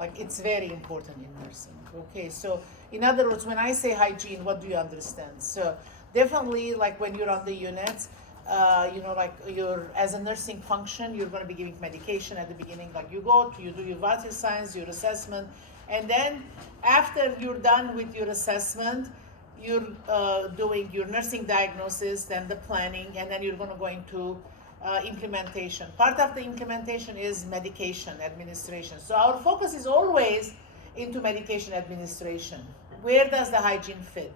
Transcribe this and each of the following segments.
Like it's very important in nursing. Okay, so in other words, when I say hygiene, what do you understand? So definitely, like when you're on the units, like you're as a nursing function, you're going to be giving medication at the beginning. Like you do your vital signs, your assessment, and then after you're done with your assessment, you're doing your nursing diagnosis, then the planning, and then you're going to go into implementation. Part of the implementation is medication administration. So our focus is always into medication administration. Where does the hygiene fit?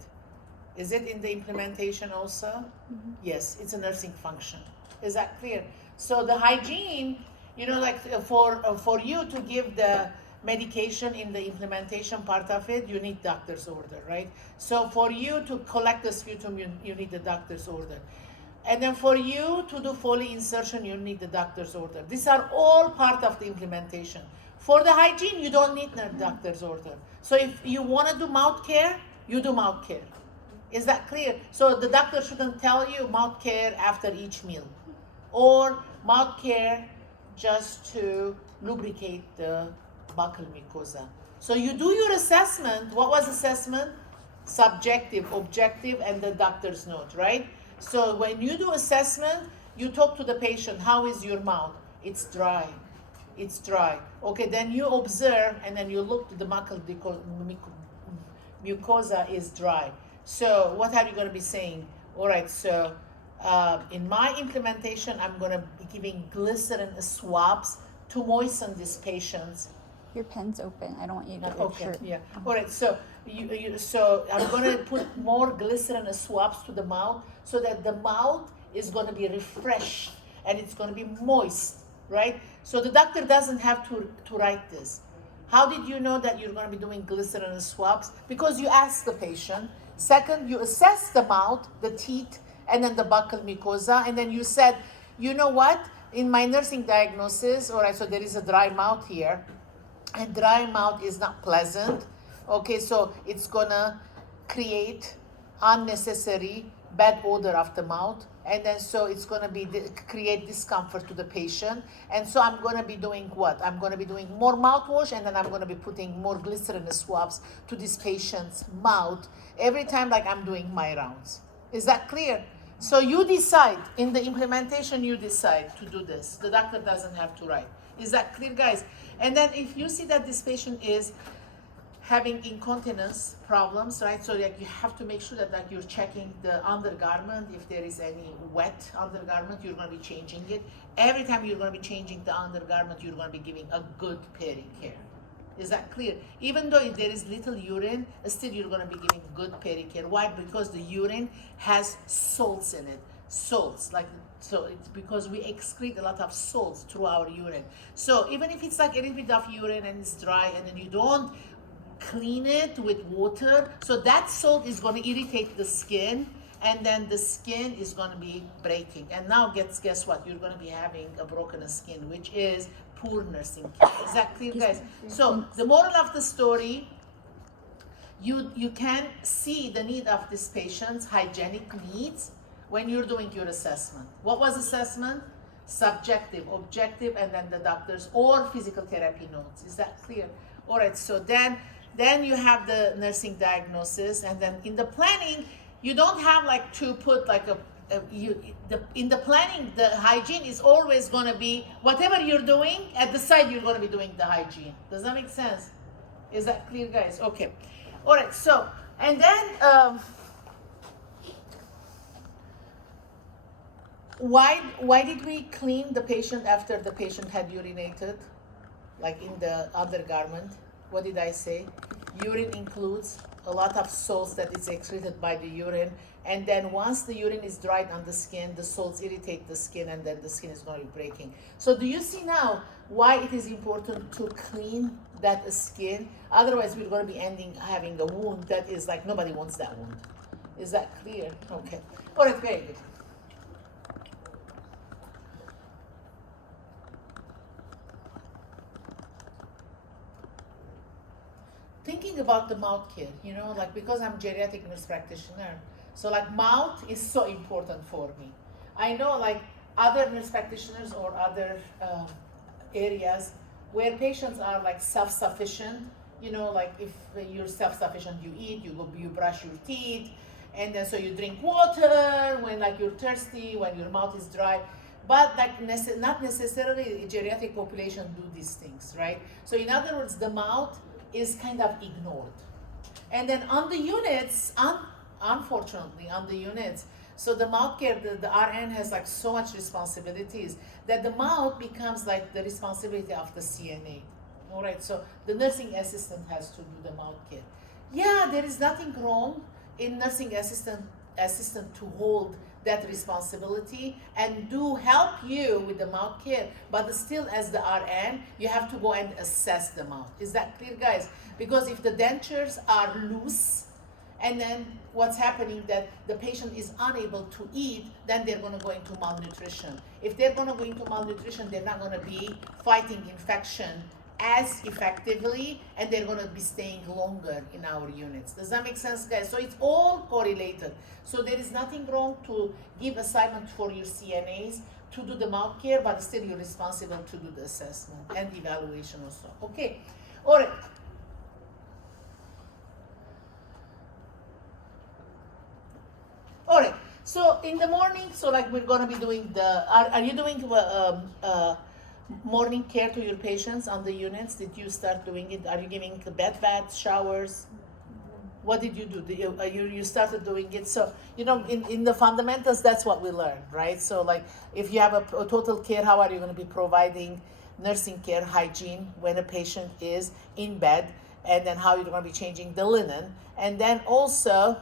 Is it in the implementation also? Mm-hmm. Yes, it's a nursing function. Is that clear? So the hygiene, like for you to give the medication in the implementation part of it, you need doctor's order, right? So for you to collect the sputum, you need the doctor's order. And then for you to do Foley insertion, you need the doctor's order. These are all part of the implementation. For the hygiene, you don't need the doctor's order. So if you want to do mouth care, you do mouth care. Is that clear? So the doctor shouldn't tell you mouth care after each meal, or mouth care just to lubricate the buccal mucosa. So you do your assessment. What was assessment? Subjective, objective, and the doctor's note, right? So when you do assessment, you talk to the patient, how is your mouth? It's dry. It's dry. Okay, then you observe, and then you look to the buccal mucosa is dry. So what are you going to be saying? All right, so in my implementation, I'm going to be giving glycerin swabs to moisten these patients. Your pen's open. I don't want you to get Okay, shirt. yeah. All right, so so I'm going to put more glycerin swabs to the mouth so that the mouth is going to be refreshed and it's going to be moist, right? So the doctor doesn't have to write this. How did you know that you're going to be doing glycerin swabs? Because you ask the patient. Second, you assess the mouth, the teeth, and then the buccal mucosa, and then you said, you know what? In my nursing diagnosis, all right, so there is a dry mouth here, and dry mouth is not pleasant. Okay, so it's gonna create unnecessary bad odor of the mouth, and then so it's gonna be create discomfort to the patient. And so I'm gonna be doing what? I'm gonna be doing more mouthwash, and then I'm gonna be putting more glycerin swabs to this patient's mouth every time, like I'm doing my rounds. Is that clear? So you decide in the implementation. You decide to do this. The doctor doesn't have to write. Is that clear, guys? And then if you see that this patient is having incontinence problems, right? So like you have to make sure that like you're checking the undergarment. If there is any wet undergarment, you're going to be changing it. Every time you're going to be changing the undergarment, you're going to be giving a good pericare. Is that clear? Even though there is little urine, still you're going to be giving good pericare. Why? Because the urine has salts in it. Salts, like, so it's because we excrete a lot of salts through our urine. So even if it's like a little bit of urine and it's dry, and then you don't clean it with water, so that salt is going to irritate the skin, and then the skin is going to be breaking. And now guess what? You're going to be having a broken skin, which is poor nursing care. Is that clear, guys? So the moral of the story, you can see the need of this patient's hygienic needs when you're doing your assessment. What was assessment? Subjective, objective, and then the doctor's or physical therapy notes. Is that clear? All right, so then you have the nursing diagnosis, and then in the planning, you don't have like to put like in the planning, the hygiene is always going to be whatever you're doing at the side, you're going to be doing the hygiene. Does that make sense? Is that clear, guys? Okay. All right, so, and then why did we clean the patient after the patient had urinated, like in the undergarment? What did I say? Urine includes a lot of salts that is excreted by the urine, and then once the urine is dried on the skin, the salts irritate the skin, and then the skin is going to be breaking. So do you see now why it is important to clean that skin? Otherwise we're going to be having a wound that is like nobody wants that wound. Is that clear? Okay. All right, very good. Thinking about the mouth care, like because I'm geriatric nurse practitioner, so like mouth is so important for me. I know like other nurse practitioners or other areas, where patients are like self-sufficient, you know, like if you're self-sufficient, you eat, you brush your teeth, and then so you drink water when like you're thirsty, when your mouth is dry. But like not necessarily a geriatric population do these things, right? So in other words, the mouth is kind of ignored. And then on the units, unfortunately, on the units, so the mouth care, the RN has like so much responsibilities that the mouth becomes like the responsibility of the CNA. All right, so the nursing assistant has to do the mouth care. Yeah, there is nothing wrong in nursing assistant to hold that responsibility and do help you with the mouth care, but still as the RN, you have to go and assess the mouth. Is that clear, guys? Because if the dentures are loose, and then what's happening that the patient is unable to eat, then they're going to go into malnutrition. If they're going to go into malnutrition, they're not going to be fighting infection as effectively, and they're going to be staying longer in our units. Does that make sense, guys? So it's all correlated. So there is nothing wrong to give assignment for your CNAs to do the mouth care, but still you're responsible to do the assessment and evaluation also. Okay, all right. All right, so in the morning, so like we're gonna be doing are you doing morning care to your patients on the units? Did you start doing it? Are you giving bed baths, showers? What did you do? You started doing it. So, you know, in the fundamentals, that's what we learned, right? So like if you have a total care, how are you gonna be providing nursing care, hygiene when a patient is in bed, and then how you're gonna be changing the linen, and then also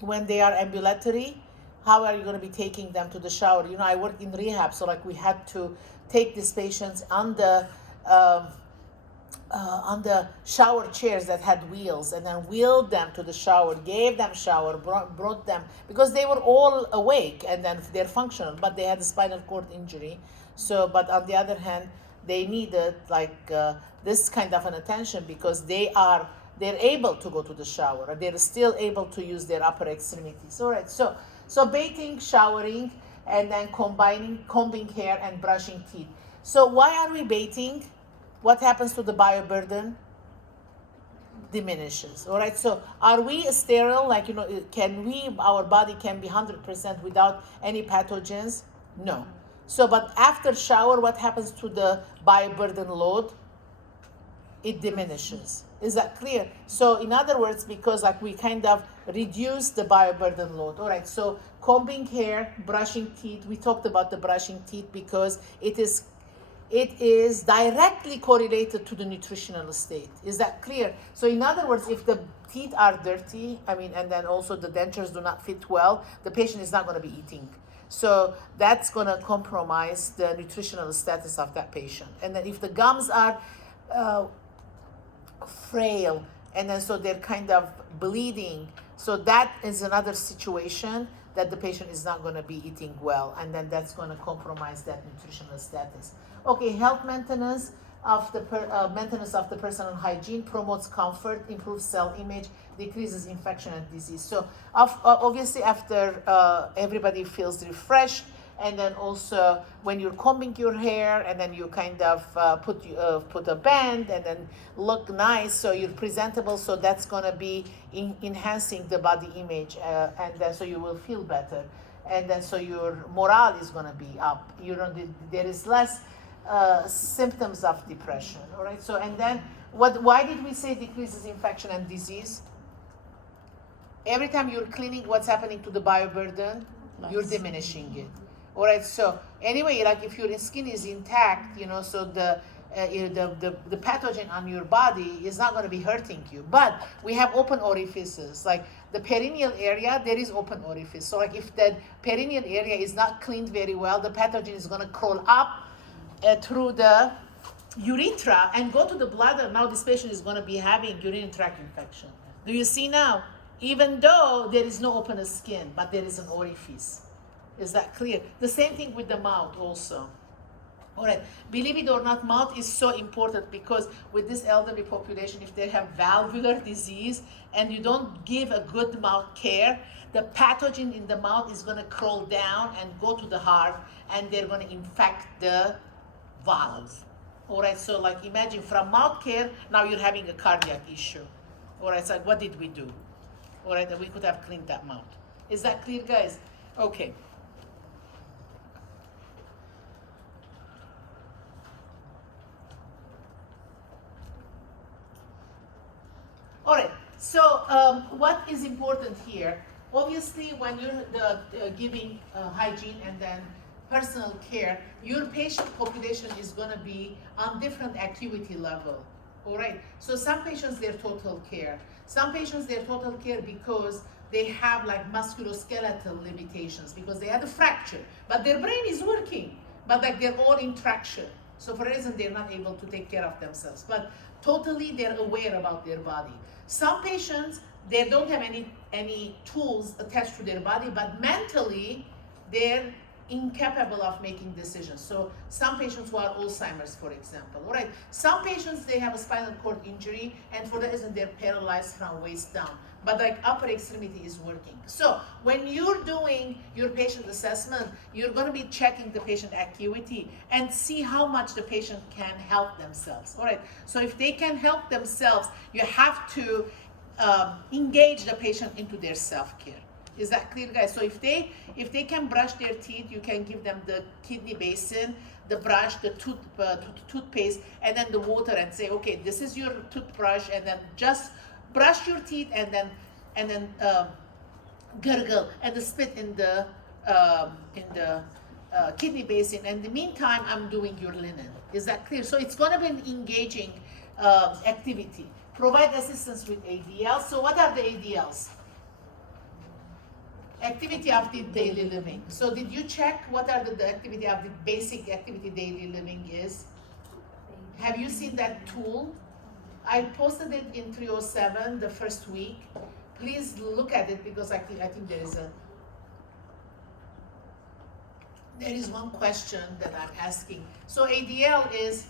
when they are ambulatory, how are you going to be taking them to the shower? You know, I work in rehab, so like we had to take these patients on the shower chairs that had wheels, and then wheeled them to the shower, gave them shower, brought them, because they were all awake and then they're functional, but they had a spinal cord injury. So, but on the other hand, they needed like this kind of an attention because they're able to go to the shower, or they're still able to use their upper extremities. All right, so bathing, showering, and then combing hair and brushing teeth. So why are we bathing? What happens to the bioburden? Diminishes. All right, so are we sterile? Like, you know, our body can be 100% without any pathogens? No. So, but after shower, what happens to the bioburden load? It diminishes. Is that clear? So in other words, because like we kind of reduce the bioburden load. All right, so combing hair, brushing teeth. We talked about the brushing teeth because it is directly correlated to the nutritional state. Is that clear? So in other words, if the teeth are dirty, and then also the dentures do not fit well, the patient is not going to be eating. So that's going to compromise the nutritional status of that patient. And then if the gums are frail, and then so they're kind of bleeding, so that is another situation that the patient is not going to be eating well, and then that's going to compromise that nutritional status. Okay, health maintenance of the personal hygiene promotes comfort, improves cell image, decreases infection and disease. So obviously after everybody feels refreshed, and then also when you're combing your hair, and then you kind of put a band and then look nice, so you're presentable, so that's going to be enhancing the body image, and then so you will feel better, and then so your morale is going to be up. There is less symptoms of depression. All right, so and then why did we say decreases infection and disease? Every time you're cleaning, what's happening to the bioburden? Nice. You're diminishing it. All right, so anyway, like if your skin is intact, you know, so the pathogen on your body is not going to be hurting you. But we have open orifices, like the perineal area, there is open orifice. So like if the perineal area is not cleaned very well, the pathogen is going to crawl up through the urethra and go to the bladder. Now this patient is going to be having urinary tract infection. Do you see now? Even though there is no open skin, but there is an orifice. Is that clear? The same thing with the mouth also. All right, believe it or not, mouth is so important because with this elderly population, if they have valvular disease and you don't give a good mouth care, the pathogen in the mouth is going to crawl down and go to the heart, and they're going to infect the valve. All right, so like imagine from mouth care, now you're having a cardiac issue. All right, so like what did we do? All right, we could have cleaned that mouth. Is that clear, guys? Okay. All right, so what is important here? Obviously, when you're giving hygiene and then personal care, your patient population is going to be on different acuity level. All right, so some patients, they're total care. Some patients, they're total care because they have like musculoskeletal limitations because they had a fracture, but their brain is working, but like they're all in traction. So for a reason, they're not able to take care of themselves, but totally they're aware about their body. Some patients, they don't have any tools attached to their body, but mentally, they're incapable of making decisions. So some patients who are Alzheimer's, for example, all right? Some patients, they have a spinal cord injury, and for that reason, they're paralyzed from waist down. But like upper extremity is working. So when you're doing your patient assessment, you're going to be checking the patient acuity and see how much the patient can help themselves. All right. So if they can help themselves, you have to engage the patient into their self-care. Is that clear, guys? So if they can brush their teeth, you can give them the kidney basin, the brush, the toothpaste, and then the water, and say, okay, this is your toothbrush, and then just brush your teeth, and then gurgle and spit in the kidney basin. And in the meantime, I'm doing your linen. Is that clear? So it's going to be an engaging activity. Provide assistance with ADLs. So what are the ADLs? Activity of the daily living. So did you check what are the activity of the basic activity daily living is? Have you seen that tool? I posted it in 307 the first week. Please look at it because I think there is one question that I'm asking. So ADL is,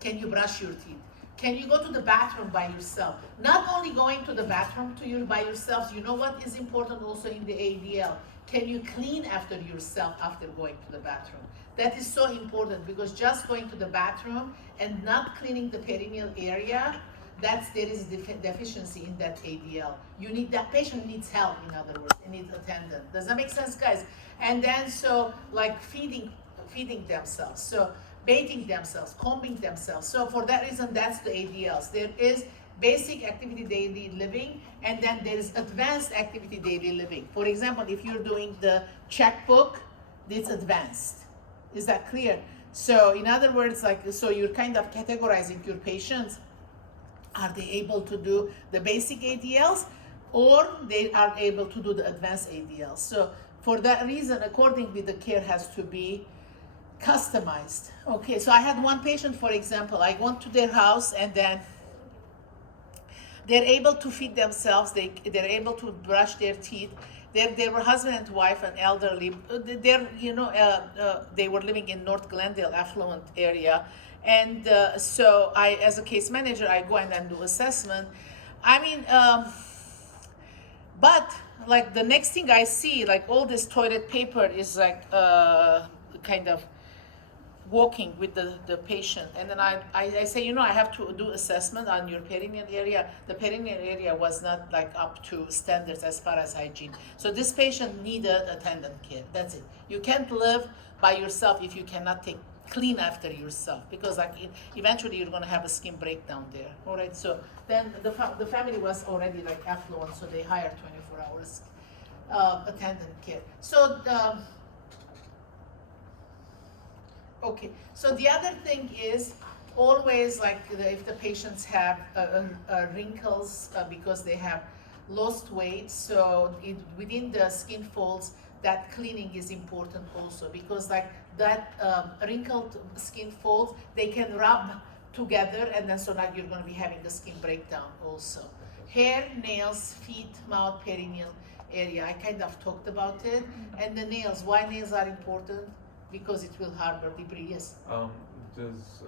can you brush your teeth? Can you go to the bathroom by yourself? Not only going to the bathroom by yourself, you know what is important also in the ADL? Can you clean after yourself after going to the bathroom? That is so important because just going to the bathroom and not cleaning the perineal area, there is deficiency in that ADL. That patient needs help, in other words, they need attendant. Does that make sense, guys? And then so like feeding themselves. So bathing themselves, combing themselves. So for that reason, that's the ADLs. There is basic activity daily living, and then there is advanced activity daily living. For example, if you're doing the checkbook, it's advanced. Is that clear? So in other words, so you're kind of categorizing your patients. Are they able to do the basic ADLs, or they are able to do the advanced ADLs? So for that reason, accordingly, the care has to be customized. Okay, so I had one patient, for example, I went to their house, and then they're able to feed themselves, they're able to brush their teeth. They were husband and wife and elderly. They were living in North Glendale, affluent area. And so I, as a case manager, I go and then do assessment. I mean, but like the next thing I see, like all this toilet paper is like kind of walking with the patient. And then I say, I have to do assessment on your perineal area. The perineal area was not like up to standards as far as hygiene. So this patient needed attendant care. That's it. You can't live by yourself if you cannot clean after yourself, because like eventually you're going to have a skin breakdown there. All right, so then the family was already like affluent, so they hired 24 hours attendant care. So okay, so the other thing is always like if the patients have wrinkles because they have lost weight, so within the skin folds, that cleaning is important also, because like that wrinkled skin folds, they can rub together, and then so now you're going to be having the skin breakdown also. Hair, nails, feet, mouth, perineal area, I kind of talked about it. And the nails, why nails are important? Because it will harbor debris. Yes. Does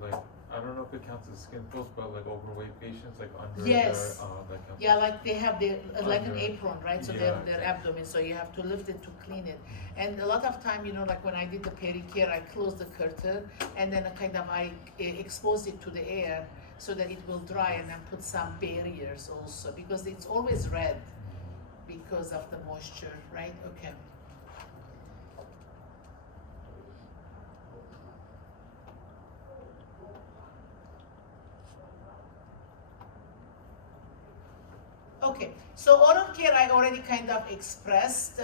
like I don't know if it counts as skin pulse, but like overweight patients, like under Yes. their, that counts. Yeah, like they have their like an Under- apron, right? So yeah, their exactly. abdomen, so you have to lift it to clean it. And a lot of time, you know, like when I did the pericare, I closed the curtain and then I expose it to the air so that it will dry, and then put some barriers also because it's always red because of the moisture, right? Okay. Okay, so oral care I already kind of expressed,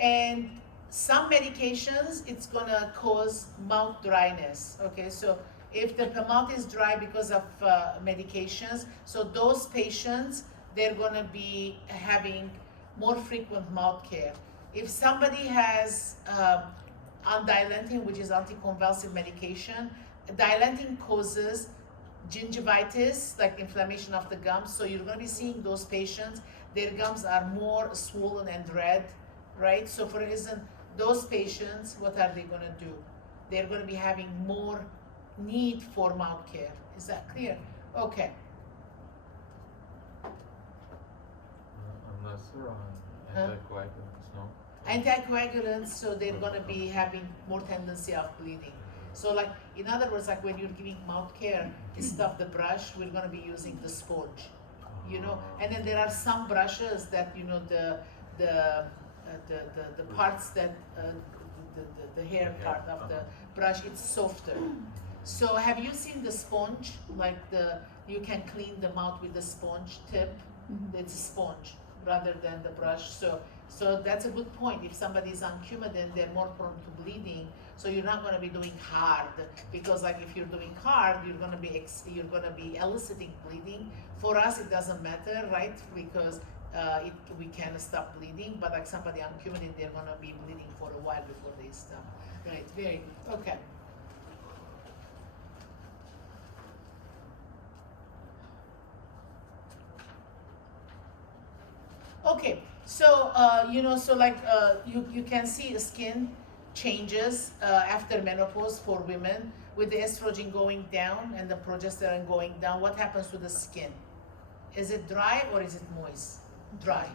and some medications it's gonna cause mouth dryness. Okay, so if the mouth is dry because of medications, so those patients they're gonna be having more frequent mouth care. If somebody has undilantin, which is anticonvulsive medication, dilantin causes gingivitis, like inflammation of the gums. So you're going to be seeing those patients, their gums are more swollen and red, right? So for instance, those patients, what are they going to do? They're going to be having more need for mouth care. Is that clear? Okay. Unless they're on Huh? anticoagulants, no? Anticoagulants, so they're going to be having more tendency of bleeding. So like, in other words, like when you're giving mouth care, instead of the brush, we're gonna be using the sponge, you know? And then there are some brushes that, you know, the parts that, the hair part of the brush, it's softer. So have you seen the sponge? Like you can clean the mouth with the sponge tip. It's a sponge rather than the brush. So that's a good point. If somebody is on Coumadin, they're more prone to bleeding. So you're not going to be doing hard, because like if you're doing hard, you're going to be eliciting bleeding. For us, it doesn't matter, right? Because we can stop bleeding. But like somebody on Coumadin, they're going to be bleeding for a while before they stop. Right? Very good. Okay. Okay, so you know, so like you can see the skin changes after menopause for women with the estrogen going down and the progesterone going down. What happens to the skin? Is it dry or is it moist? Dry.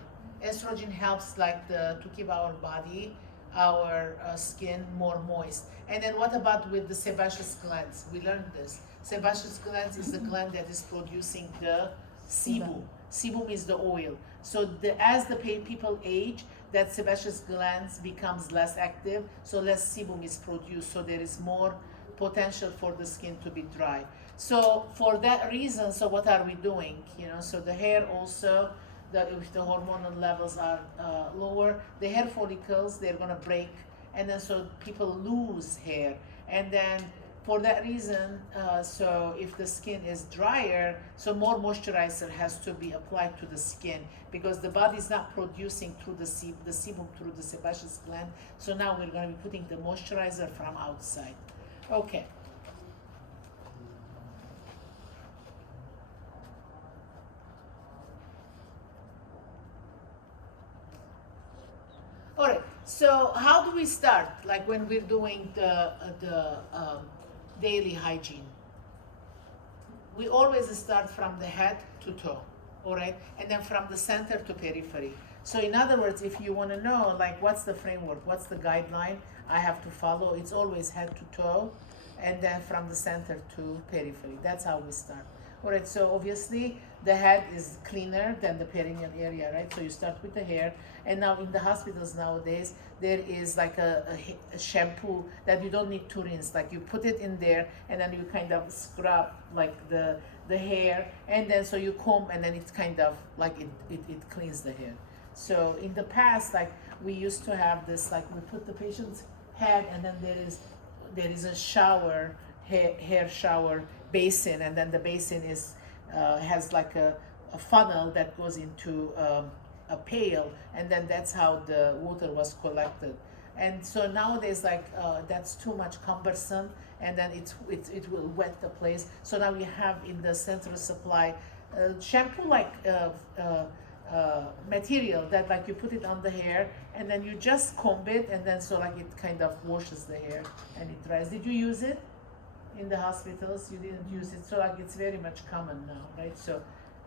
Estrogen helps like to keep our body, our skin more moist. And then what about with the sebaceous glands? We learned this. Sebaceous glands is the gland that is producing the sebum. Sebum is the oil. So as the people age, that sebaceous glands becomes less active, so less sebum is produced. So there is more potential for the skin to be dry. So for that reason, so what are we doing? You know, so the hair also, if the hormonal levels are lower, the hair follicles, they're gonna break, and then so people lose hair. And then for that reason, so if the skin is drier, so more moisturizer has to be applied to the skin, because the body is not producing through the sebum through the sebaceous gland. So now we're going to be putting the moisturizer from outside. Okay. All right. So how do we start? Like when we're doing the daily hygiene, we always start from the head to toe, all right, and then from the center to periphery. So in other words, if you want to know like what's the framework, what's the guideline I have to follow, it's always head to toe, and then from the center to periphery. That's how we start. All right, so obviously the head is cleaner than the perineal area, right? So you start with the hair, and now in the hospitals nowadays, there is like a shampoo that you don't need to rinse. Like you put it in there, and then you kind of scrub like the hair, and then so you comb, and then it's kind of like it cleans the hair. So in the past, like we used to have this, like we put the patient's head, and then there is a shower, hair shower basin, and then the basin is has like a funnel that goes into a pail, and then that's how the water was collected. And so nowadays, like that's too much cumbersome, and then it will wet the place. So now we have in the central supply shampoo like material that like you put it on the hair and then you just comb it and then so like it kind of washes the hair and it dries. Did you use it in the hospitals? You didn't use it, so like it's very much common now, right? So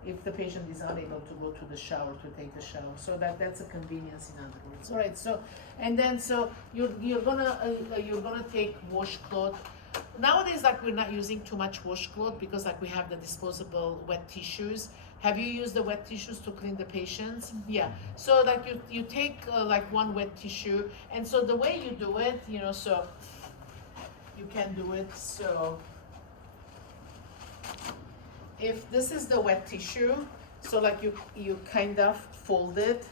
if the patient is unable to go to the shower to take a shower, so that's a convenience in other words. All right, so and then so you're gonna take washcloth. Nowadays, like we're not using too much washcloth because like we have the disposable wet tissues. Have you used the wet tissues to clean the patients? Yeah. So like you take like one wet tissue, and so the way you do it, so you can do it. So if this is the wet tissue, so like you kind of fold it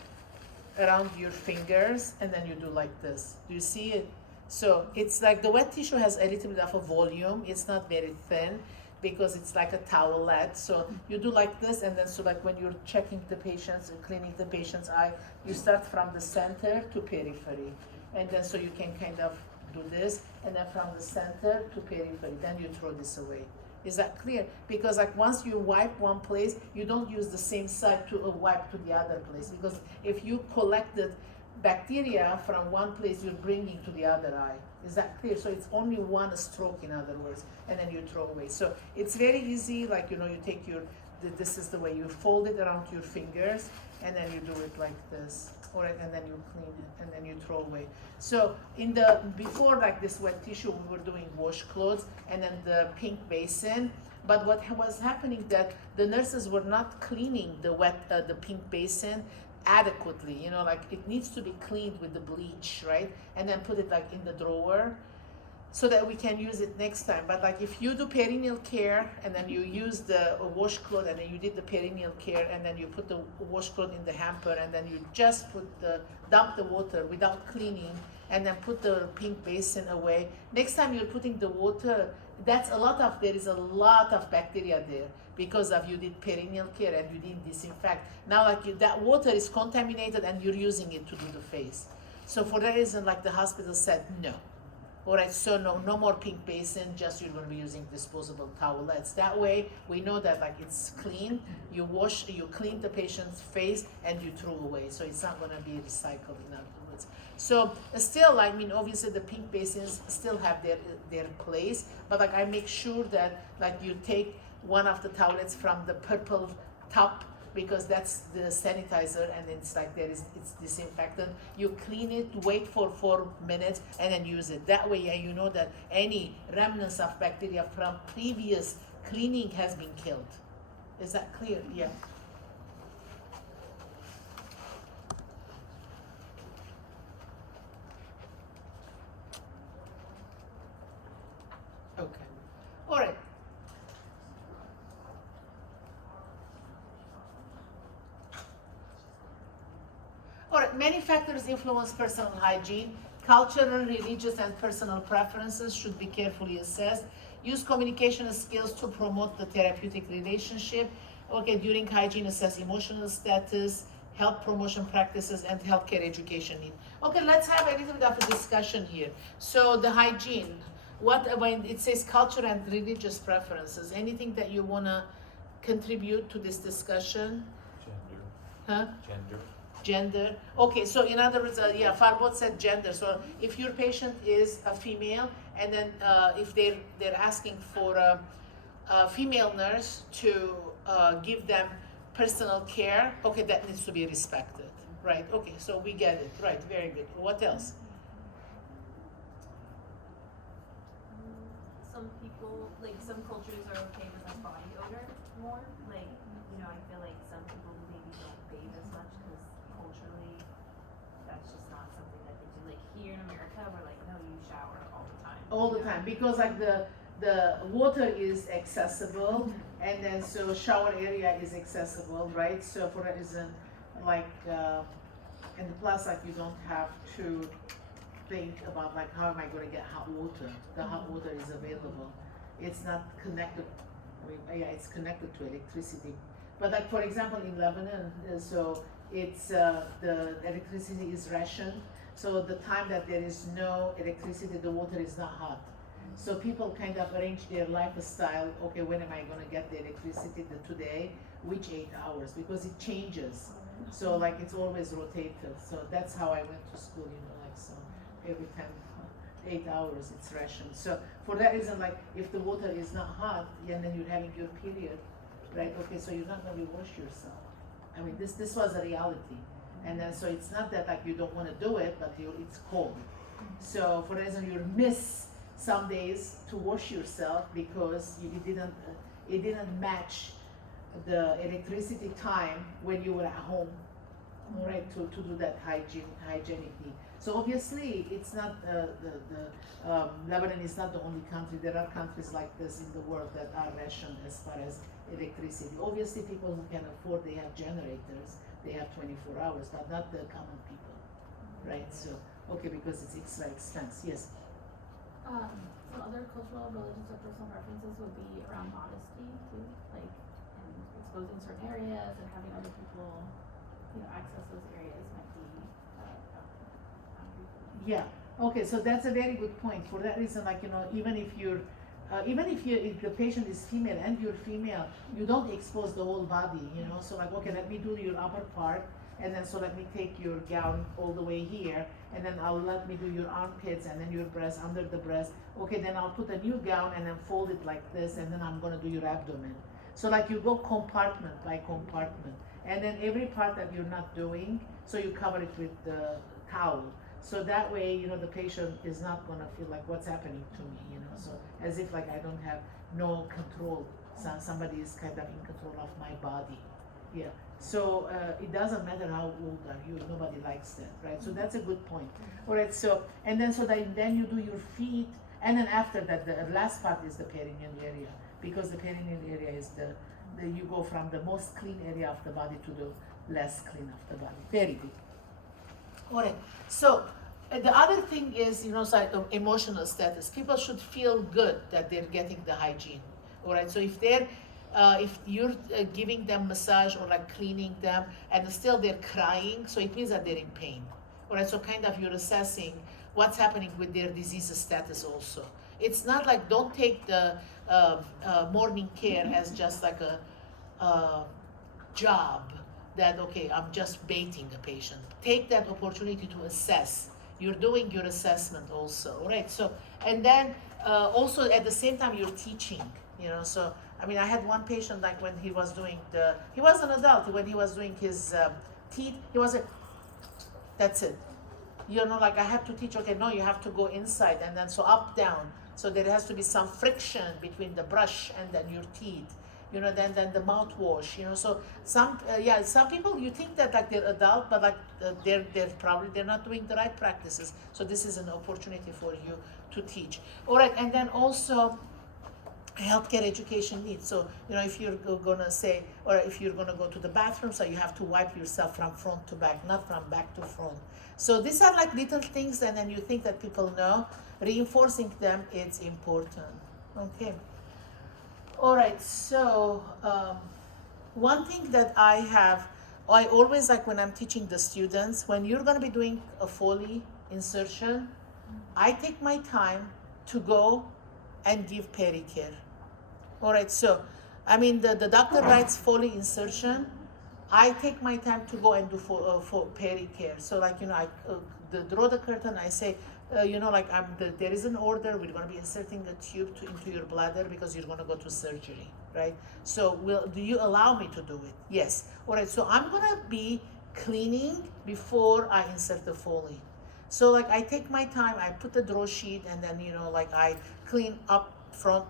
around your fingers, and then you do like this. Do you see it? So it's like the wet tissue has a little bit of a volume. It's not very thin because it's like a towelette. So you do like this, and then so like when you're checking the patients and cleaning the patient's eye, you start from the center to periphery. And then so you can kind of do this, and then from the center to periphery, then you throw this away. Is that clear? Because like once you wipe one place, you don't use the same side to wipe to the other place, because if you collected bacteria from one place, you're bringing to the other eye. Is that clear? So it's only one stroke, in other words, and then you throw away. So it's very easy, like you take this is the way you fold it around your fingers, and then you do it like this. All right, and then you clean it, and then you throw away. So before like this wet tissue, we were doing washcloths and then the pink basin. But what was happening that the nurses were not cleaning the pink basin adequately. Like it needs to be cleaned with the bleach, right? And then put it like in the drawer, so that we can use it next time. But like if you do perineal care and then you use the washcloth and then you did the perineal care and then you put the washcloth in the hamper and then you just dump the water without cleaning and then put the pink basin away. Next time you're putting the water, there is a lot of bacteria there because of you did perineal care and you didn't disinfect. Now like that water is contaminated and you're using it to do the face. So for that reason, like the hospital said, no. All right, so no more pink basin, just you're going to be using disposable towelettes. That way, we know that like it's clean, you clean the patient's face, and you throw away. So it's not going to be recycled in other words. So still, I mean, obviously the pink basins still have their place, but like I make sure that like you take one of the towelettes from the purple top, because that's the sanitizer, and it's like it's disinfectant. You clean it, wait for 4 minutes, and then use it. That way, yeah, you know that any remnants of bacteria from previous cleaning has been killed. Is that clear? Yeah. Okay. All right. All right, many factors influence personal hygiene. Cultural, religious, and personal preferences should be carefully assessed. Use communication skills to promote the therapeutic relationship. Okay, during hygiene, assess emotional status, health promotion practices, and healthcare education need. Okay, let's have a little bit of a discussion here. So the hygiene, when it says culture and religious preferences, anything that you wanna contribute to this discussion? Gender. Huh? Gender. Okay, so in other words, Farbot said gender. So if your patient is a female, and then if they're asking for a female nurse to give them personal care, okay, that needs to be respected, right? Okay, so we get it, right? Very good. What else? Some people, like some cultures, are okay with like body odor more. Like, I feel like some people maybe don't bathe as much because culturally, that's just not something that they do. Like here in America, we're like, no, you shower all the time. All the time, because like the water is accessible, and then so shower area is accessible, right? So for that reason, like, and plus like you don't have to think about like how am I going to get hot water. The hot water is available. It's not connected. It's connected to electricity. But like for example in Lebanon, so it's the electricity is rationed. So the time that there is no electricity, the water is not hot. So people kind of arrange their lifestyle. Okay, when am I going to get the electricity today? Which 8 hours? Because it changes. So like it's always rotated. So that's how I went to school, like so every 8 hours it's rationed. So for that reason, like if the water is not hot and then you're having your period, right? Okay, so you're not gonna wash yourself. I mean, this was a reality. And then so it's not that like you don't want to do it, but it's cold. So for that reason, you miss some days to wash yourself because it didn't match the electricity time when you were at home, right? To do that hygienic need. So obviously, it's not Lebanon is not the only country. There are countries like this in the world that are rationed as far as electricity. Obviously, people who can afford, they have generators. They have 24 hours, but not the common people, right? So okay, because it's extra expense. Yes. Some other cultural, religious, or personal preferences would be around modesty too, like and exposing certain areas and having other people, access those areas might be boundary for them. Yeah. Okay. So that's a very good point. For that reason, like even if if the patient is female and you're female, you don't expose the whole body. So like okay, let me do your upper part, and then so let me take your gown all the way here, and then let me do your armpits and then your breast under the breast. Okay, then I'll put a new gown and then fold it like this, and then I'm gonna do your abdomen. So like you go compartment by compartment, and then every part that you're not doing, so you cover it with the towel. So that way, the patient is not gonna feel like what's happening to me, so as if like I don't have no control. Somebody is kind of in control of my body. Yeah. So it doesn't matter how old are you, nobody likes that, right? So that's a good point. All right, so, and then so then you do your feet, and then after that, the last part is the perineal area, because the perineal area is you go from the most clean area of the body to the less clean of the body. Very good. All right, so the other thing is, so emotional status. People should feel good that they're getting the hygiene. All right, so if you're giving them massage or like cleaning them and still they're crying, so it means that they're in pain. All right, so kind of you're assessing what's happening with their disease status also. It's not like, don't take the morning care as just like a job that, okay, I'm just baiting a patient. Take that opportunity to assess. You're doing your assessment also, right? So, and then also at the same time you're teaching, so I mean, I had one patient like when he was doing he was an adult, when he was doing his teeth, he was like, that's it. Like I have to teach, okay, no, you have to go inside and then so up, down. So there has to be some friction between the brush and then your teeth, then the mouthwash, so some people, you think that like they're adult, but like they're not doing the right practices. So this is an opportunity for you to teach. All right, and then also, healthcare education needs. So, if you're gonna say, or if you're gonna go to the bathroom, so you have to wipe yourself from front to back, not from back to front. So these are like little things, and then you think that people know. Reinforcing them, it's important. Okay. All right. So one thing that I always like when I'm teaching the students, when you're gonna be doing a Foley insertion, I take my time to go and give pericare. All right, so I mean the doctor writes Foley insertion. I take my time to go and do for pericare. So like I draw the curtain. I say, there is an order. We're going to be inserting a tube into your bladder because you're going to go to surgery, right? So do you allow me to do it? Yes. All right. So I'm going to be cleaning before I insert the Foley. So like I take my time, I put the draw sheet, and then I clean up front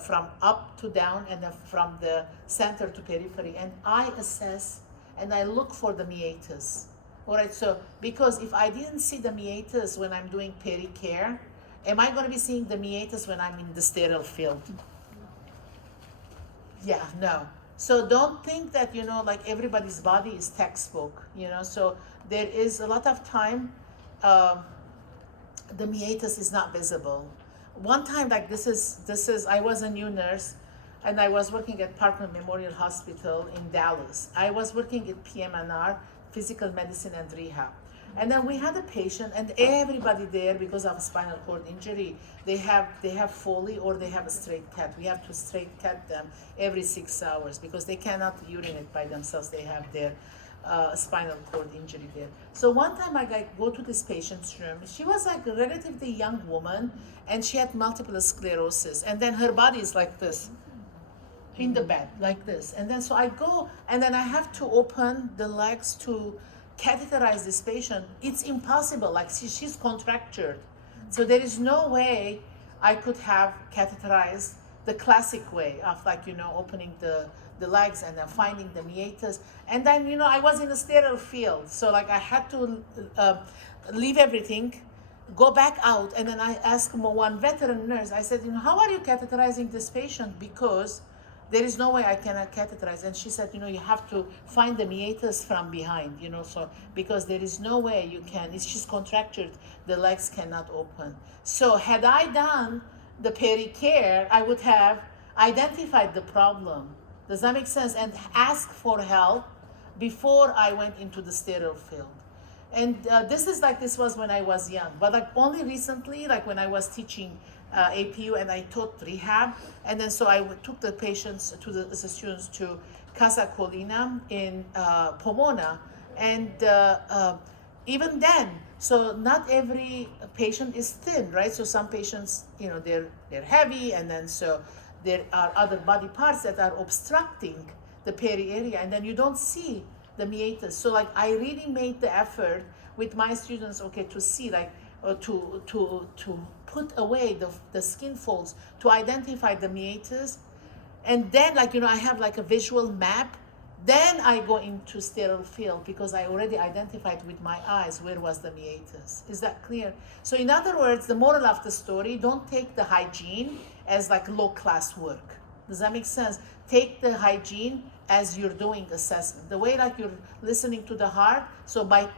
from up to down, and then from the center to periphery, and I assess and I look for the meatus. All right, so because if I didn't see the meatus when I'm doing pericare, am I going to be seeing the meatus when I'm in the sterile field? Yeah, no. So don't think that like everybody's body is textbook. So there is a lot of time the meatus is not visible. One time, like this is I was a new nurse, and I was working at Parkland Memorial Hospital in Dallas. I was working at PMNR, Physical Medicine and Rehab. And then we had a patient, and everybody there, because of spinal cord injury, they have Foley or they have a straight cat. We have to straight cat them every 6 hours because they cannot urinate by themselves. They have their spinal cord injury there. So one time I go to this patient's room. She was like a relatively young woman, and she had multiple sclerosis, and then her body is like this in the bed like this. And then so I go, and then I have to open the legs to catheterize this patient. It's impossible, like she's contractured. So there is no way I could have catheterized the classic way of, like, opening the legs and then finding the meatus. And then, I was in a sterile field. So like I had to leave everything, go back out. And then I asked one veteran nurse, I said, how are you catheterizing this patient? Because there is no way I can catheterize. And she said, you have to find the meatus from behind, so because there is no way you can, it's just contractured, the legs cannot open. So had I done the pericare, I would have identified the problem. Does that make sense? And ask for help before I went into the sterile field. And this was when I was young, but like only recently, like when I was teaching APU and I taught rehab, and then so I took the patients to the students to Casa Colina in Pomona, and even then, so not every patient is thin, right? So some patients, they're heavy, and then so there are other body parts that are obstructing the peri area, and then you don't see the meatus. So like I really made the effort with my students, to see like to put away the skin folds, to identify the meatus, and then I have like a visual map. Then I go into sterile field because I already identified with my eyes where was the meatus. Is that clear? So in other words, the moral of the story: don't take the hygiene as like low class work. Does that make sense? Take the hygiene as you're doing assessment. The way like you're listening to the heart. So by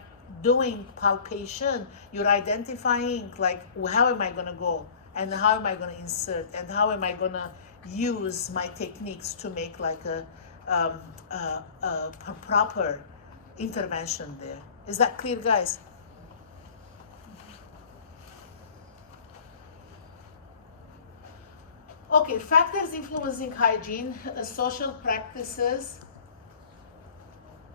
doing palpation, you're identifying like, how am I gonna go, and how am I gonna insert, and how am I gonna use my techniques to make like a proper intervention there. Is that clear, guys? Okay, factors influencing hygiene, social practices.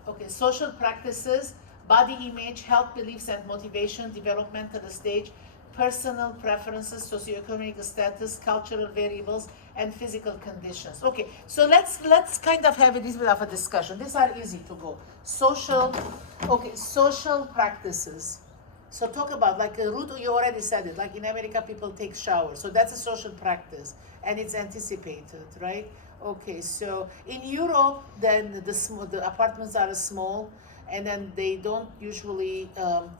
Okay, social practices, body image, health beliefs and motivation, developmental stage, personal preferences, socioeconomic status, cultural variables, and physical conditions. Okay, so let's kind of have a little bit of a discussion. These are easy to go. Social practices. So talk about like a root. You already said it. Like in America, people take showers, so that's a social practice, and it's anticipated, right? Okay, so in Europe, then the apartments are small, and then they don't usually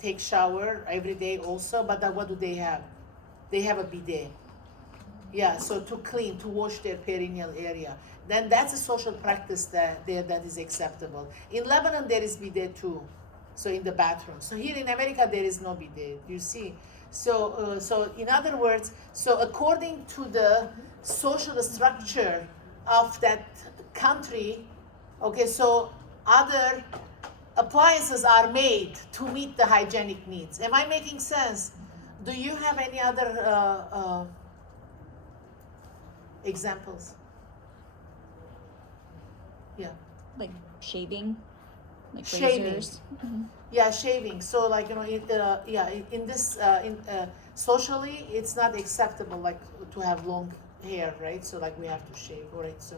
take shower every day also. But what do they have? They have a bidet. Yeah, so to clean, to wash their perineal area. Then that's a social practice that is acceptable. In Lebanon, there is bidet too. So in the bathroom. So here in America, there is no bidet. You see. So in other words, so according to the social structure of that country, okay, so other appliances are made to meet the hygienic needs. Am I making sense? Do you have any other examples? Yeah. Like shaving, like Shaving. razors. Yeah, shaving. So like socially, it's not acceptable like to have long hair, right? So like we have to shave, right? So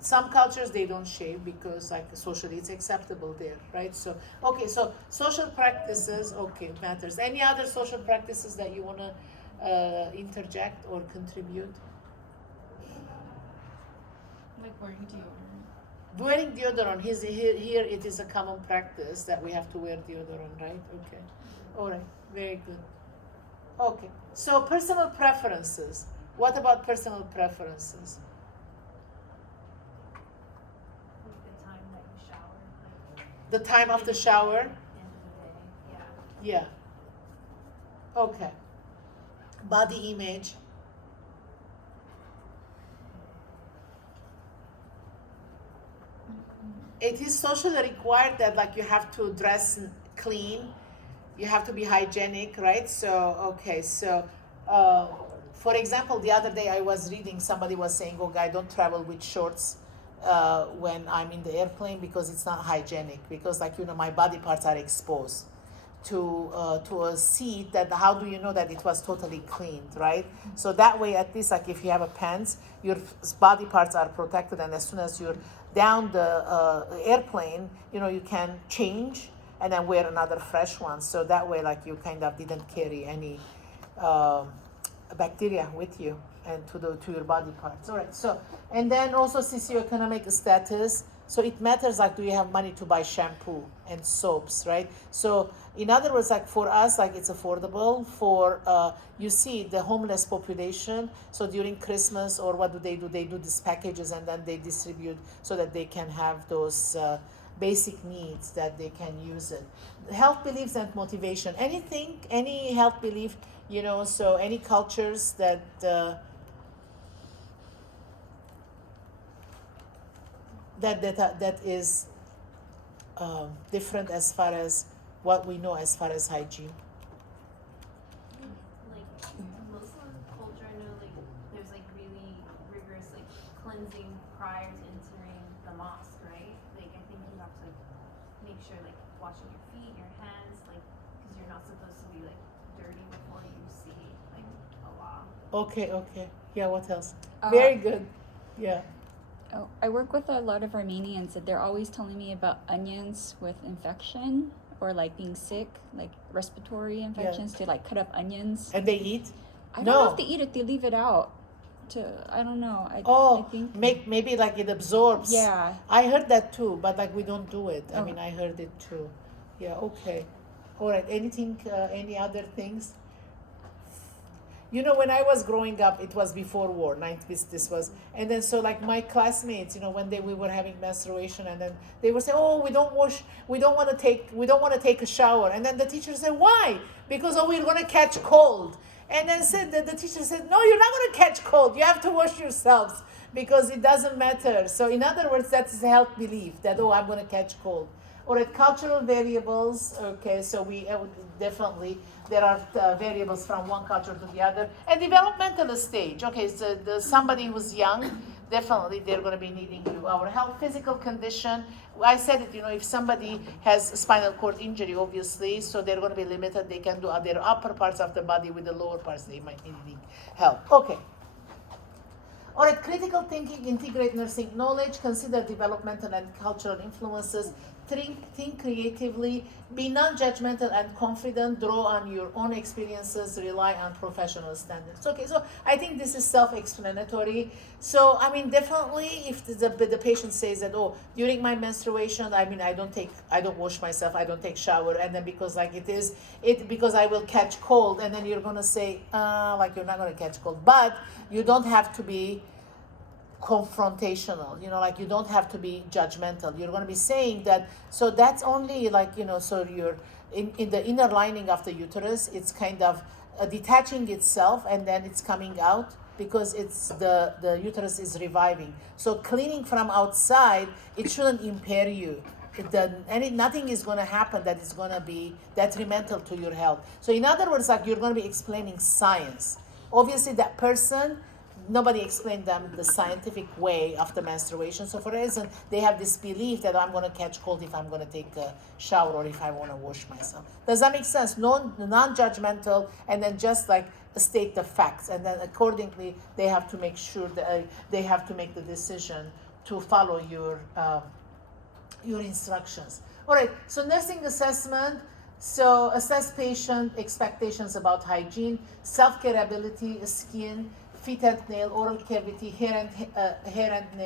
some cultures they don't shave because like socially it's acceptable there, right? So okay, so social practices, okay, matters. Any other social practices that you wanna interject or contribute? Like wearing deodorant. Wearing deodorant, here it is a common practice that we have to wear deodorant, right? Okay. All right, very good. Okay, so personal preferences. What about personal preferences? Like the time that you shower, like The time of the shower? end of the day. Yeah. Yeah. Okay. Body image. It is socially required that like you have to dress clean, you have to be hygienic, right? So okay, so for example, the other day I was reading, somebody was saying, "Oh, guy, don't travel with shorts when I'm in the airplane because it's not hygienic, because like my body parts are exposed to a seat. That how do you know that it was totally cleaned, right? So that way, at least like if you have a pants, your body parts are protected, and as soon as you're down the airplane, you can change and then wear another fresh one. So that way, like you kind of didn't carry any bacteria with you and to your body parts. All right. So and then also socioeconomic status. So it matters, like, do you have money to buy shampoo and soaps, right? So in other words, like for us, like it's affordable. For you see the homeless population. So during Christmas or what do? They do these packages and then they distribute so that they can have those basic needs that they can use it. Health beliefs and motivation. Any health belief, so any cultures that that is different as far as what we know as far as hygiene. Like Muslim culture, I know like there's like really rigorous like cleansing prior to entering the mosque, right? Like I think you have to like make sure like washing your feet, your hands, like because you're not supposed to be like dirty before you see like Allah. Okay. Yeah, what else? Uh, Very good. Yeah. Oh, I work with a lot of Armenians, and they're always telling me about onions with infection or like being sick, like respiratory infections, to like cut up onions. And they eat? I don't know No. if they eat it, they leave it out. I don't know. I think. Maybe like it absorbs. Yeah. I heard that too, but like we don't do it. I Oh. mean, I heard it too. Yeah, okay. All right. Anything, any other things? When I was growing up, it was before war. This was, and then so like my classmates, when we were having menstruation, and then they would say, "Oh, we don't want to take a shower," and then the teacher said, "Why?" Because we're gonna catch cold. And then the teacher said, "No, you're not gonna catch cold. You have to wash yourselves because it doesn't matter." So in other words, that's a health belief that I'm gonna catch cold. Or at cultural variables, okay, so we definitely, there are variables from one culture to the other. And developmental stage, okay, so somebody who's young, definitely they're going to be needing our help. Physical condition, I said it, if somebody has spinal cord injury, obviously, so they're going to be limited. They can do their upper parts of the body with the lower parts, they might need help. Okay. All right, critical thinking, integrate nursing knowledge, consider developmental and cultural influences, think creatively, be non-judgmental and confident, draw on your own experiences, rely on professional standards. Okay, so I think this is self-explanatory. So, I mean, definitely if the patient says that, during my menstruation, I mean, I don't wash myself, I don't take shower, and then because like because I will catch cold, and then you're gonna say, like you're not gonna catch cold, but you don't have to be confrontational, like you don't have to be judgmental. You're going to be saying that, so that's only like, so you're in the inner lining of the uterus, it's kind of detaching itself and then it's coming out because it's the uterus is reviving. So cleaning from outside, it shouldn't impair you. Nothing is going to happen that is going to be detrimental to your health. So in other words, like you're going to be explaining science. Obviously that person, nobody explained them the scientific way of the menstruation. So for instance, they have this belief that I'm going to catch cold if I'm going to take a shower or if I want to wash myself. Does that make sense? Non-judgmental, and then just like state the facts. And then accordingly, they have to make sure that they have to make the decision to follow your instructions. All right, so nursing assessment. So assess patient expectations about hygiene, self-care ability, skin, feet and nail, oral cavity, hair and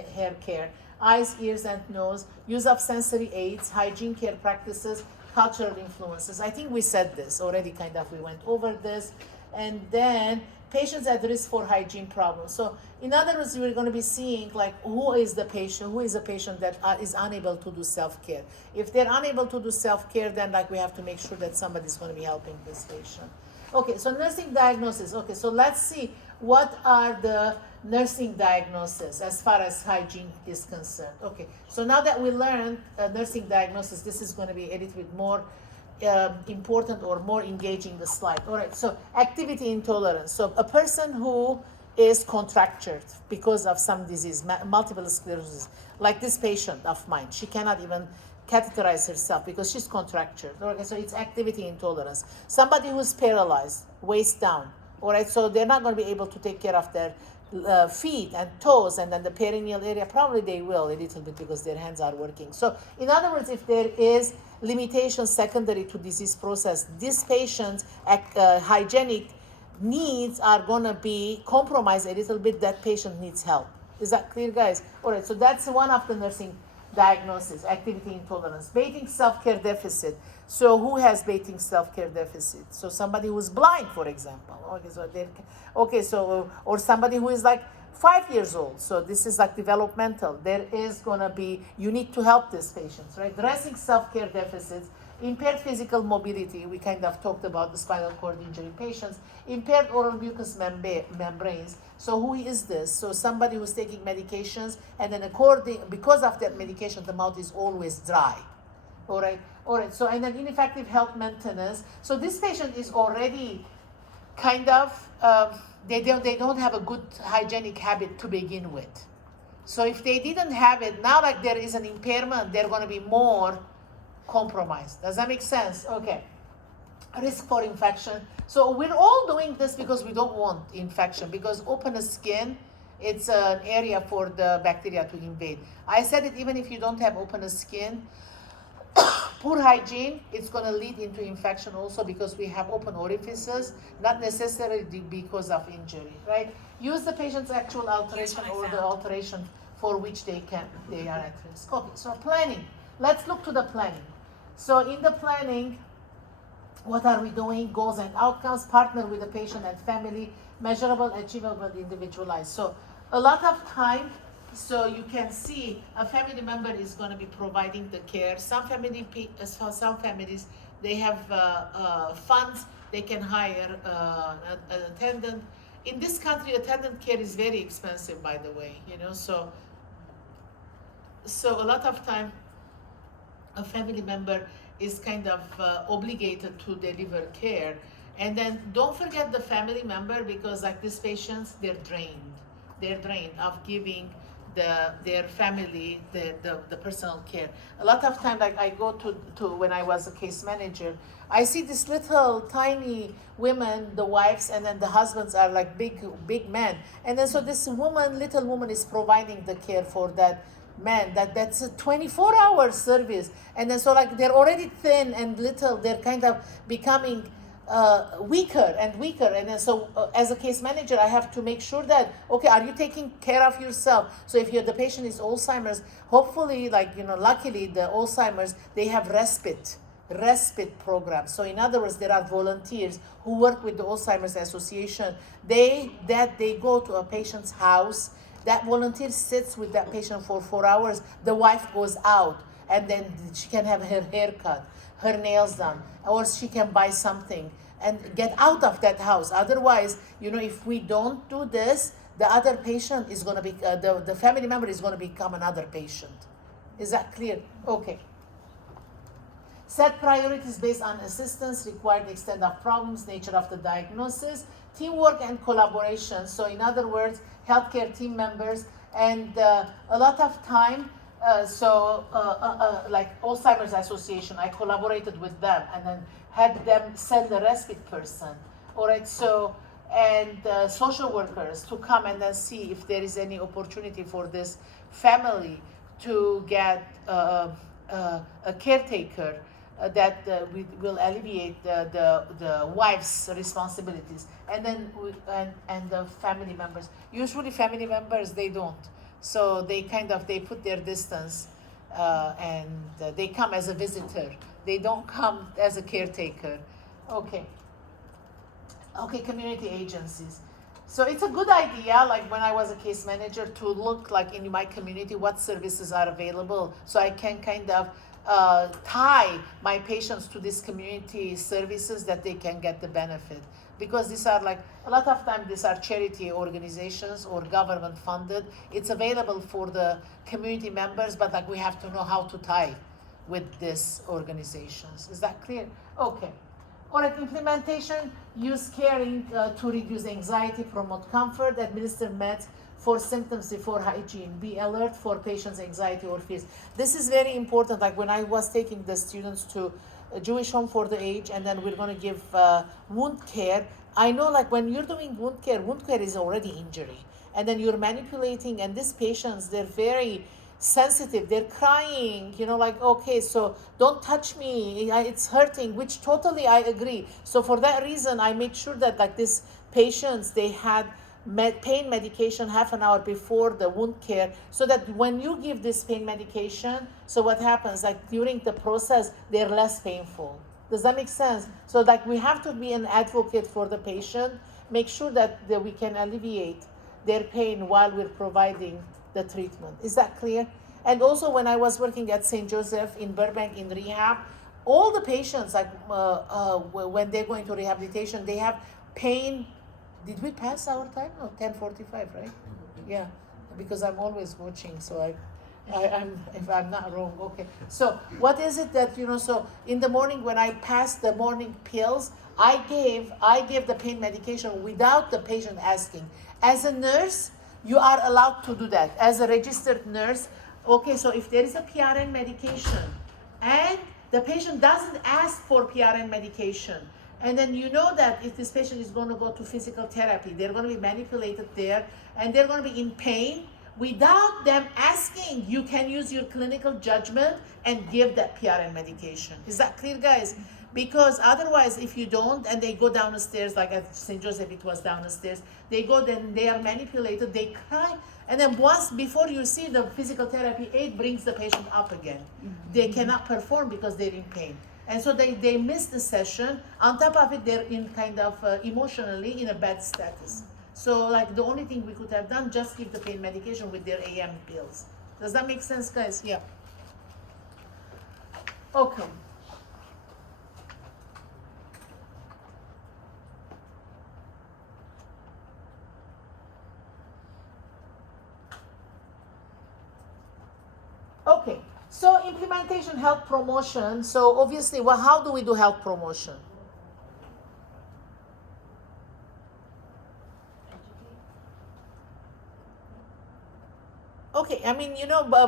hair care, eyes, ears and nose, use of sensory aids, hygiene care practices, cultural influences. I think we said this already, kind of, we went over this. And then patients at risk for hygiene problems. So in other words, we're going to be seeing like who is a patient that is unable to do self-care. If they're unable to do self-care, then like we have to make sure that somebody's going to be helping this patient. Okay, so nursing diagnosis. Okay, so let's see what are the nursing diagnoses as far as hygiene is concerned. Okay, so now that we learned nursing diagnosis, this is going to be a little bit more important or more engaging the slide. All right, so activity intolerance. So a person who is contractured because of some disease, multiple sclerosis. Like this patient of mine, she cannot even catheterize herself because she's contractured. Okay, so it's activity intolerance. Somebody who's paralyzed, waist down. All right, so they're not going to be able to take care of their feet and toes, and then the perineal area, probably they will a little bit because their hands are working. So in other words, if there is limitation secondary to disease process, this patient's hygienic needs are going to be compromised a little bit. That patient needs help. Is that clear, guys? All right, so that's one of the nursing diagnosis: activity intolerance. Bathing self-care deficit. So who has bathing self-care deficit? So somebody who's blind, for example. Or somebody who is like 5 years old. So this is like developmental. There is gonna be, you need to help these patients, right? Dressing self-care deficits. Impaired physical mobility, we kind of talked about the spinal cord injury patients. Impaired oral mucous membranes. So who is this? So somebody who's taking medications, and then because of that medication, the mouth is always dry. All right. So, and then ineffective health maintenance. So this patient is already kind of, they don't have a good hygienic habit to begin with. So if they didn't have it, now like there is an impairment, they're going to be more compromised. Does that make sense? Okay. Risk for infection. So we're all doing this because we don't want infection, because open skin, it's an area for the bacteria to invade. I said it, even if you don't have open skin, poor hygiene, it's going to lead into infection also, because we have open orifices, not necessarily because of injury, right? Use the patient's actual alteration or the alteration for which they are at risk. Okay, so planning. Let's look to the planning. So in the planning, what are we doing? Goals and outcomes, partner with the patient and family, measurable, achievable, individualized. So a lot of time, so you can see a family member is going to be providing the care. Some families, they have funds, they can hire an attendant. In this country, attendant care is very expensive, by the way, so a lot of time, a family member is kind of obligated to deliver care. And then don't forget the family member, because like these patients, they're drained of giving their family the personal care. A lot of time, like I go to when I was a case manager, I see these little tiny women, the wives, and then the husbands are like big men. And then so this little woman is providing the care for that man. That's a 24-hour service. And then so like they're already thin and little, they're kind of becoming weaker and weaker. And then so as a case manager, I have to make sure that, okay, are you taking care of yourself? So if the patient is Alzheimer's, hopefully, luckily the Alzheimer's, they have respite program. So in other words, there are volunteers who work with the Alzheimer's Association. They go to a patient's house. That volunteer sits with that patient for 4 hours. The wife goes out, and then she can have her hair cut, her nails done, or she can buy something and get out of that house. Otherwise, if we don't do this, the other patient is going to be, the family member is going to become another patient. Is that clear? Okay. Set priorities based on assistance, required extent of problems, nature of the diagnosis, teamwork and collaboration. So in other words, healthcare team members, and a lot of time, like Alzheimer's Association, I collaborated with them and then had them send a respite person. All right, so, and social workers to come and then see if there is any opportunity for this family to get a caretaker that will alleviate the wife's responsibilities, and then and the family members. Usually family members, they don't, so they put their distance, and they come as a visitor. They don't come as a caretaker. Okay, community agencies. So it's a good idea, like when I was a case manager, to look like in my community what services are available, so I can kind of tie my patients to these community services that they can get the benefit. Because these are like, a lot of times these are charity organizations or government funded. It's available for the community members, but like we have to know how to tie with these organizations. Is that clear? Okay. All right, implementation, use caring to reduce anxiety, promote comfort, administer meds for symptoms before hygiene. Be alert for patients' anxiety or fears. This is very important. Like when I was taking the students to a Jewish home for the age, and then we're going to give wound care. I know, like when you're doing wound care is already injury, and then you're manipulating, and these patients, they're very sensitive, they're crying, like, okay, so don't touch me, it's hurting, which totally I agree. So for that reason, I made sure that like these patients, they had pain medication half an hour before the wound care, so that when you give this pain medication, so what happens, like during the process, they're less painful. Does that make sense? So like we have to be an advocate for the patient, make sure that we can alleviate their pain while we're providing the treatment. Is that clear? And also when I was working at St. Joseph in Burbank in rehab, all the patients, like when they're going to rehabilitation, they have pain. Did we pass our time? No, 10:45, right? Yeah, because I'm always watching, so I'm if I'm not wrong, okay. So what is it that so in the morning when I passed the morning pills, I gave the pain medication without the patient asking. As a nurse, you are allowed to do that. As a registered nurse, okay, so if there is a PRN medication and the patient doesn't ask for PRN medication, and then you know that if this patient is going to go to physical therapy, they're going to be manipulated there, and they're going to be in pain, without them asking, you can use your clinical judgment and give that PRN medication. Is that clear, guys? Because otherwise, if you don't, and they go down the stairs, like at St. Joseph, it was down the stairs, they go, then they are manipulated, they cry, and then once before you see the physical therapy aid brings the patient up again. They cannot perform because they're in pain. And so they miss the session. On top of it, they're in kind of emotionally in a bad status. So like the only thing we could have done, just give the pain medication with their AM pills. Does that make sense, guys? Yeah. Okay. Okay, so implementation, health promotion. So obviously, well, how do we do health promotion? Okay, I mean,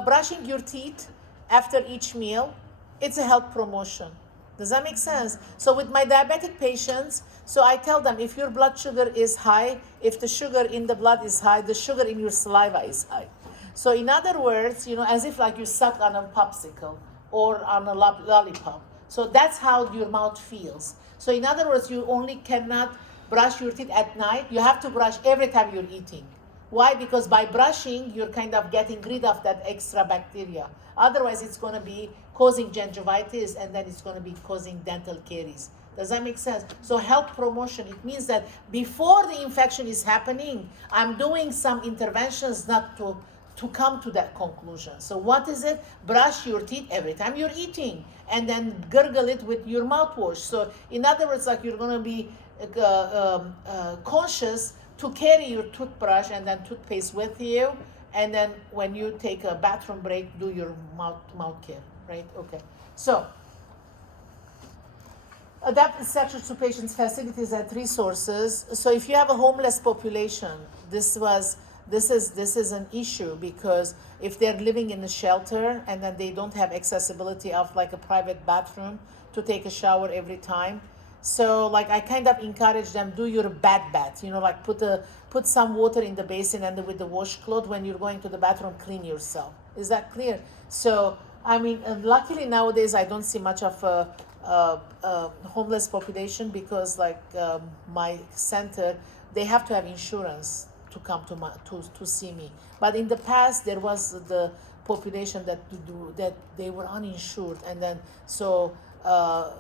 brushing your teeth after each meal, it's a health promotion. Does that make sense? So with my diabetic patients, so I tell them if your blood sugar is high, if the sugar in the blood is high, the sugar in your saliva is high. So in other words, as if like you suck on a popsicle or on a lollipop. So that's how your mouth feels. So in other words, you only cannot brush your teeth at night. You have to brush every time you're eating. Why? Because by brushing, you're kind of getting rid of that extra bacteria. Otherwise, it's going to be causing gingivitis, and then it's going to be causing dental caries. Does that make sense? So health promotion, it means that before the infection is happening, I'm doing some interventions not to come to that conclusion. So what is it? Brush your teeth every time you're eating, and then gurgle it with your mouthwash. So in other words, like you're going to be conscious to carry your toothbrush and then toothpaste with you, and then when you take a bathroom break, do your mouth care, right? Okay. So adapt structure to patients' facilities and resources. So if you have a homeless population, this is an issue, because if they're living in a shelter and then they don't have accessibility of like a private bathroom to take a shower every time. So like I kind of encourage them, do your bad bath, like put some water in the basin, and then with the washcloth, when you're going to the bathroom, clean yourself. Is that clear? So I mean, luckily nowadays I don't see much of a homeless population, because like my center, they have to have insurance to come to see me. But in the past, there was the population that they were uninsured, and then so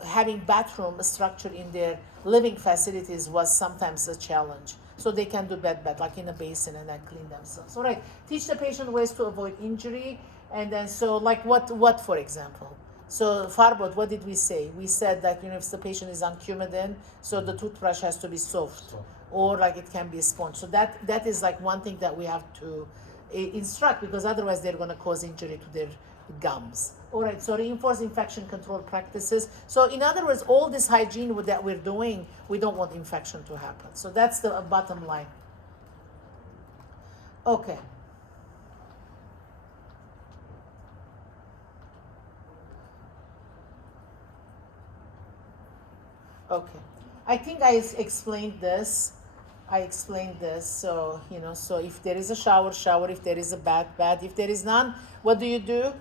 having bathroom structure in their living facilities was sometimes a challenge. So they can do bed like in a basin, and then clean themselves. All right, teach the patient ways to avoid injury, and then so like what for example. So Farbot, what did we say? We said that if the patient is on Coumadin, so the toothbrush has to be soft, or like it can be a sponge. So that is like one thing that we have to instruct, because otherwise they're going to cause injury to their gums. All right, so reinforce infection control practices. So in other words, all this hygiene that we're doing, we don't want infection to happen. So that's the bottom line. Okay. Okay. I think I explained this. So, so if there is a shower, shower. If there is a bath, bath. If there is none, what do?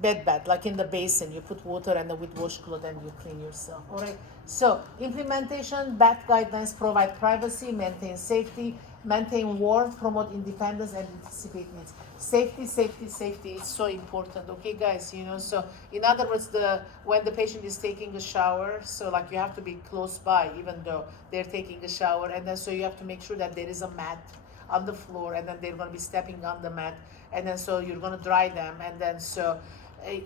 Bed bath, like in the basin. You put water and with washcloth and you clean yourself. All right. So implementation, bath guidelines provide privacy, maintain safety, maintain warmth, promote independence, and anticipate needs. Safety, safety, safety is so important. Okay, guys. So in other words, when the patient is taking a shower, so like you have to be close by, even though they're taking a shower, and then so you have to make sure that there is a mat on the floor, and then they're going to be stepping on the mat, and then so you're going to dry them, and then so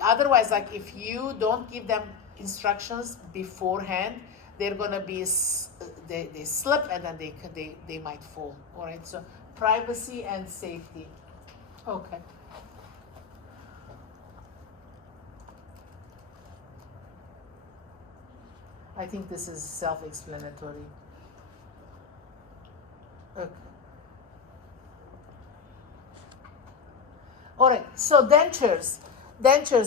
otherwise, like if you don't give them instructions beforehand, they're gonna be they slip, and then they might fall. All right, so privacy and safety. Okay. I think this is self-explanatory. Okay. All right, so dentures,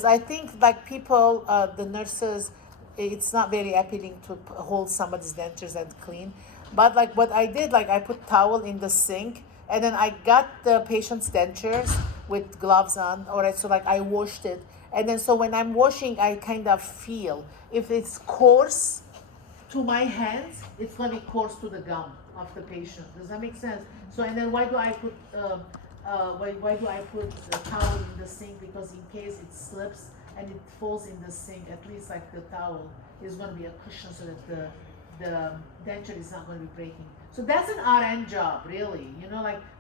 I think like people, the nurses, it's not very appealing to hold somebody's dentures and clean. But like what I did, like I put towel in the sink, and then I got the patient's dentures with gloves on. All right, so like I washed it. And then so when I'm washing, I kind of feel if it's coarse to my hands, it's going to be coarse to the gum of the patient. Does that make sense? So, and then why do I put why do I put the towel in the sink? Because in case it slips and it falls in the sink, at least like the towel is going to be a cushion so that the denture is not going to be breaking. So that's an RN job, really,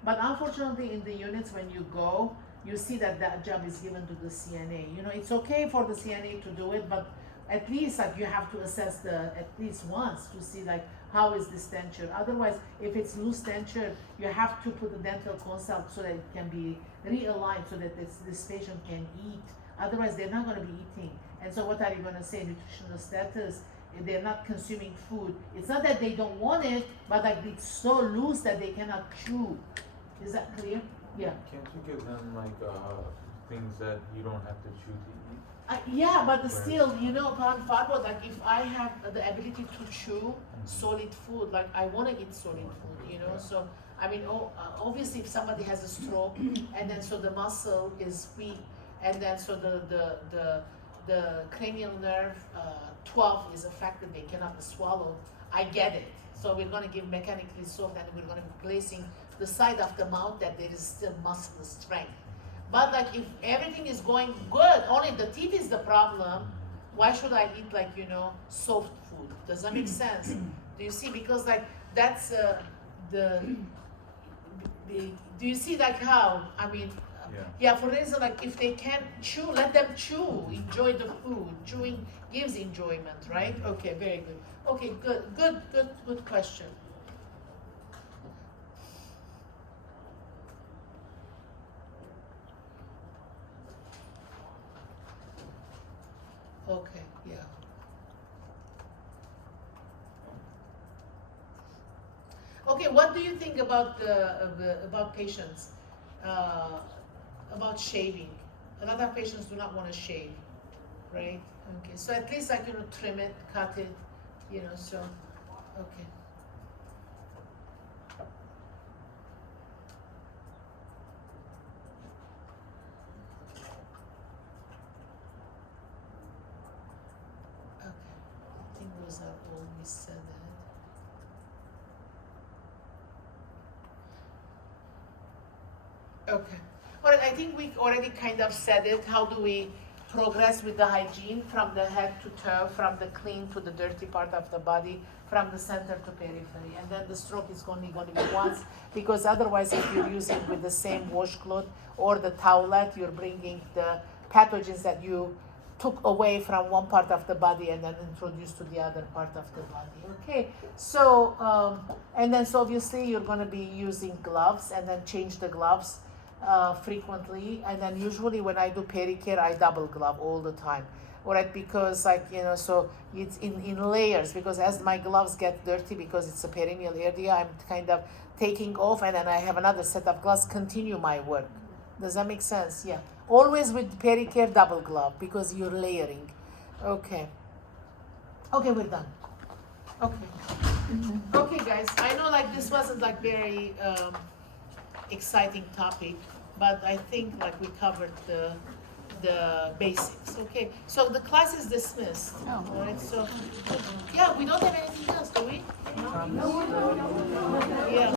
but unfortunately in the units when you go, you see that job is given to the CNA. It's okay for the CNA to do it, but at least like you have to assess at least once to see like how is this denture. Otherwise, if it's loose denture, you have to put a dental consult so that it can be realigned so that this patient can eat. Otherwise, they're not going to be eating. And so what are you going to say? Nutritional status, they're not consuming food. It's not that they don't want it, but like it's so loose that they cannot chew. Is that clear? Yeah. Can't you give them like things that you don't have to chew to eat? Yeah, but still, upon forward, like if I have the ability to chew solid food, like I want to eat solid food, So I mean, obviously, if somebody has a stroke, and then so the muscle is weak, and then so the cranial nerve 12 is affected, they cannot swallow. I get it. So we're going to give mechanically soft, and we're going to be placing the side of the mouth that there is still muscle strength. But like if everything is going good, only the teeth is the problem, why should I eat like, soft food? Does that make sense? Do you see? Because like that's do you see like how, I mean, yeah, for instance, like if they can't chew, let them chew, enjoy the food. Chewing gives enjoyment, right? Okay, very good. Okay, good question. Okay, yeah. Okay, what do you think about about patients about shaving? A lot of patients do not want to shave, right? Okay, so at least trim it, cut it, So okay. I think those are all we said. Okay. All right, I think we already kind of said it. How do we progress with the hygiene from the head to toe, from the clean to the dirty part of the body, from the center to periphery? And then the stroke is only going to be once, because otherwise if you're using with the same washcloth or the towelette, you're bringing the pathogens that you took away from one part of the body and then introduced to the other part of the body. Okay, so and then so obviously you're going to be using gloves, and then change the gloves frequently, and then usually when I do pedicure, I double glove all the time. Alright, because like so it's in layers, because as my gloves get dirty because it's a perineal area, I'm kind of taking off, and then I have another set of gloves continue my work. Does that make sense? Yeah. Always with pedicure, double glove, because you're layering. Okay. Okay, we're done. Okay. Okay, guys. I know like this wasn't like very exciting topic, but I think like we covered the basics. Okay. So the class is dismissed. Oh. All right. So yeah, we don't have anything else, do we? No. Yeah.